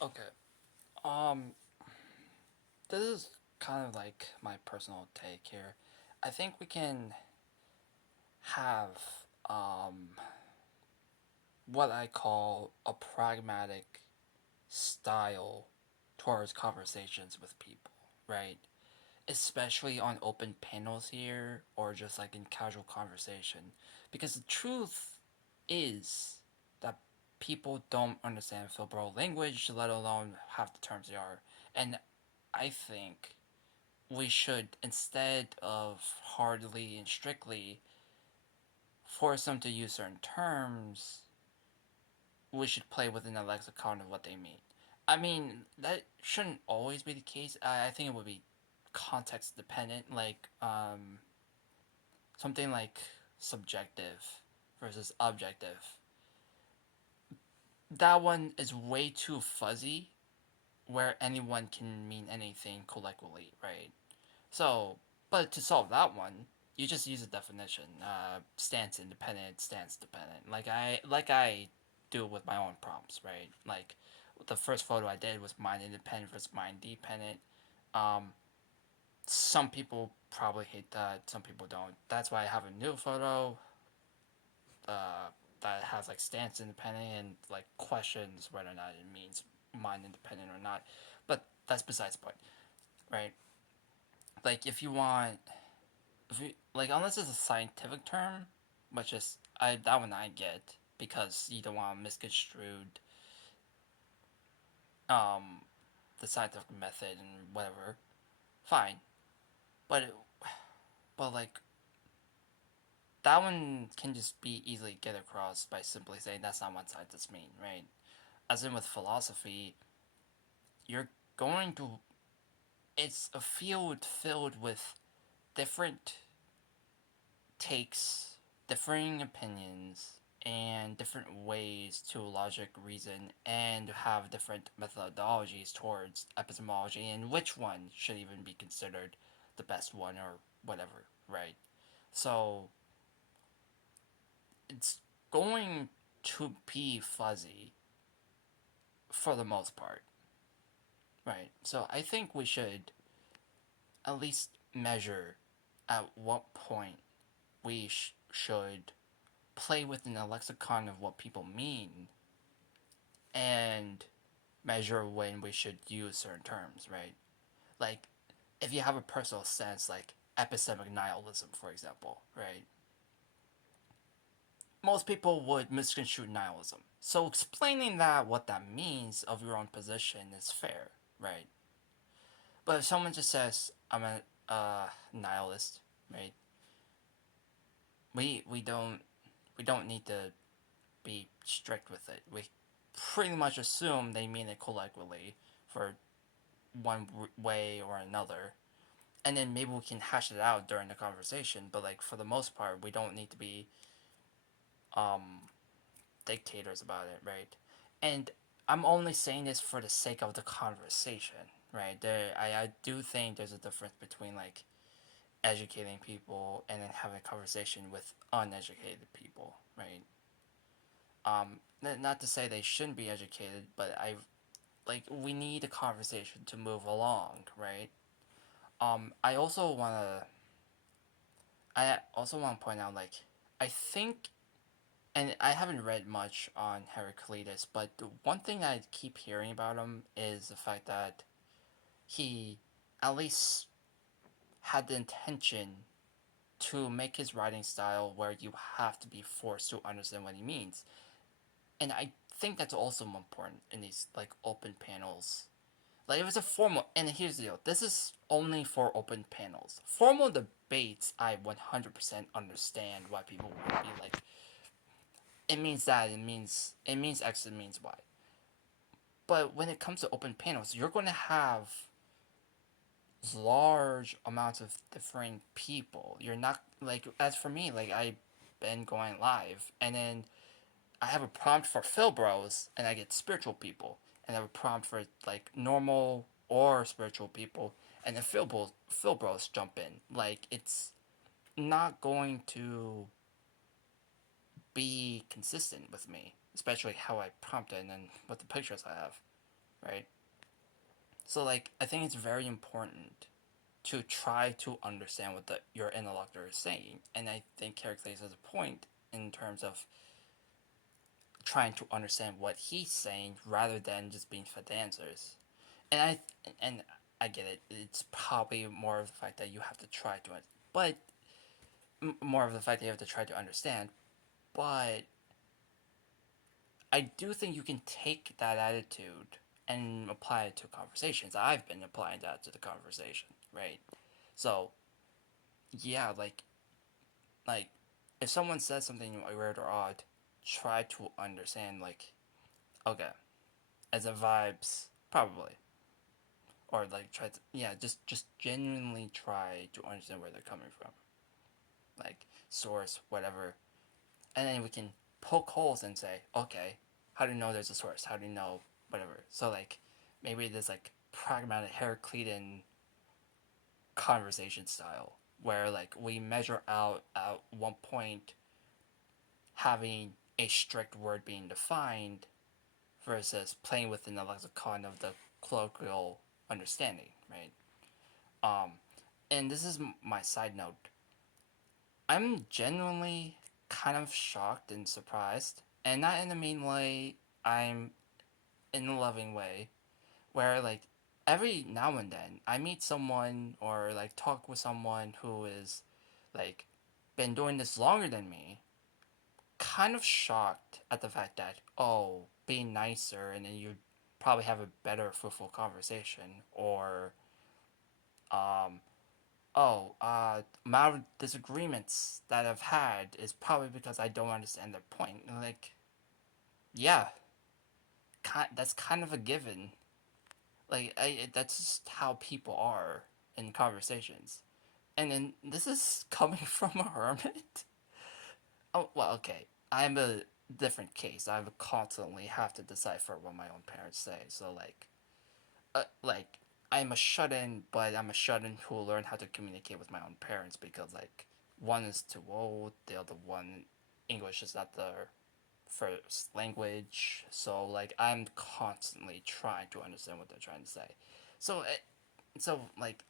Okay. Um, this is kind of like my personal take here. I think we can have um what I call a pragmatic style towards conversations with people, right? Especially on open panels here or just like in casual conversation. Because the truth is that people don't understand Philbro language, let alone half the terms they are. And I think we should, instead of hardly and strictly force them to use certain terms, we should play within the lexicon of what they mean. I mean, that shouldn't always be the case. I think it would be context dependent, like something like subjective versus objective. That one is way too fuzzy, where anyone can mean anything colloquially, right? So, but to solve that one, you just use a definition. Stance independent, stance dependent. Like I do with my own prompts, right? Like the first photo I did was mind independent versus mind dependent. Um, some people probably hate that. Some people don't. That's why I have a new photo. That has like stance independent and like questions whether or not it means mind independent or not. But that's besides the point, right? Like if you want if you, like unless it's a scientific term, which is I that one I get because you don't want misconstrued um the scientific method and whatever. Fine, but like that one can just be easily get across by simply saying that's not what scientists mean, right? As in with philosophy, you're going to it's a field filled with different takes, differing opinions, and different ways to logic, reason, and have different methodologies towards epistemology and which one should even be considered the best one or whatever, right? So it's going to be fuzzy for the most part, right? So I think we should at least measure at what point we should play within the lexicon of what people mean and measure when we should use certain terms, right? Like, if you have a personal sense, like epistemic nihilism, for example, right? Most people would misconstrue nihilism. So explaining that, what that means of your own position is fair, right? But if someone just says, I'm a nihilist, right? We don't need to be strict with it. We pretty much assume they mean it colloquially for one way or another, and then maybe we can hash it out during the conversation. But like for the most part, we don't need to be um dictators about it, right? And I'm only saying this for the sake of the conversation, right? I do think there's a difference between like educating people and then having a conversation with uneducated people, right? Not to say they shouldn't be educated, but I like we need a conversation to move along, right? I also want to point out like I think, and I haven't read much on Heraclitus, but the one thing I keep hearing about him is the fact that he at least had the intention to make his writing style where you have to be forced to understand what he means. And I think that's also important in these like open panels. Like if it's a formal, and here's the deal: this is only for open panels. Formal debates, I 100% understand why people would be like, it means that, it means X, it means Y. But when it comes to open panels, you're going to have large amounts of different people. You're not like, as for me, like I've been going live, and then I have a prompt for Phil Bros, and I get spiritual people, and I have a prompt for like normal or spiritual people, and then Phil Bros jump in. Like it's not going to be consistent with me, especially how I prompt it and then what the pictures I have. right? So like I think it's very important to try to understand what your interlocutor is saying, and I think Heracles has a point in terms of trying to understand what he's saying rather than just being fed answers. And I get it. It's probably more of the fact that you have to try to, but more of the fact that you have to try to understand. But I do think you can take that attitude and apply it to conversations. I've been applying that to the conversation, right? So yeah, like if someone says something weird or odd, try to understand like, okay, as a vibes, probably. Or like try to, yeah, just genuinely try to understand where they're coming from. Like source, whatever. And then we can poke holes and say, okay, how do you know there's a source? How do you know whatever? So like maybe there's like pragmatic Heraclitan conversation style where like we measure out at one point having a strict word being defined versus playing within the lexicon of the colloquial understanding, right? Um, and this is my side note. I'm genuinely kind of shocked and surprised, and not in a mean way. I'm in a loving way, where like every now and then I meet someone or like talk with someone who is like been doing this longer than me, kind of shocked at the fact that, oh, be nicer and then you probably have a better fruitful conversation, or um oh, amount of disagreements that I've had is probably because I don't understand their point. And like, yeah, that's kind of a given. Like, that's just how people are in conversations. And then this is coming from a hermit. Oh well, okay. I'm a different case. I constantly have to decipher what my own parents say. So like I'm a shut-in, but I'm a shut-in who learned how to communicate with my own parents because like one is too old, the other one English is not their first language, so like I'm constantly trying to understand what they're trying to say. So like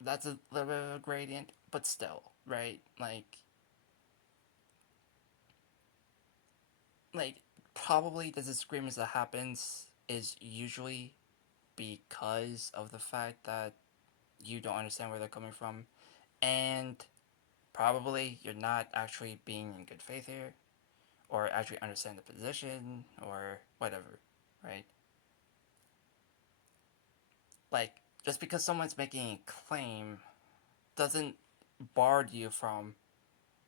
that's a little bit of a gradient, but still, right? Like probably the disagreements that happens is usually because of the fact that you don't understand where they're coming from, and probably you're not actually being in good faith here, or actually understand the position, or whatever, right? Like, just because someone's making a claim doesn't bar you from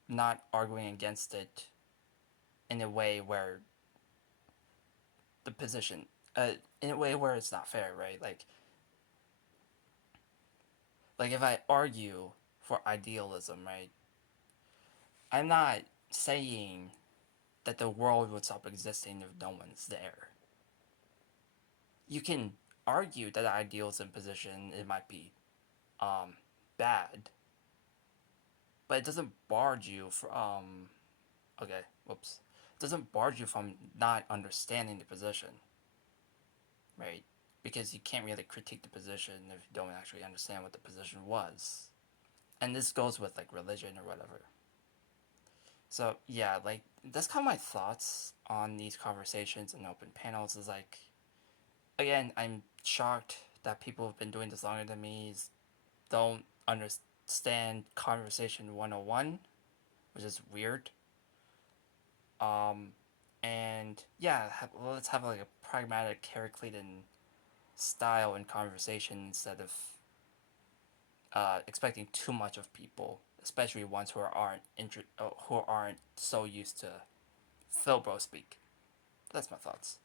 not arguing against it in a way where the position, in a way where it's not fair, right? Like if I argue for idealism, right? I'm not saying that the world would stop existing if no one's there. You can argue that the idealism position it might be um, bad, but it doesn't bar you from okay, whoops. It doesn't bar you from not understanding the position, right? Because you can't really critique the position if you don't actually understand what the position was. And this goes with like religion or whatever. So yeah, like that's kind of my thoughts on these conversations and open panels. Is like again, I'm shocked that people have been doing this longer than me. Don't understand conversation 101, which is weird. Um, and yeah, let's have like a pragmatic Heraclitan style in conversation instead of expecting too much of people, especially ones who aren't so used to Philbro speak. That's my thoughts.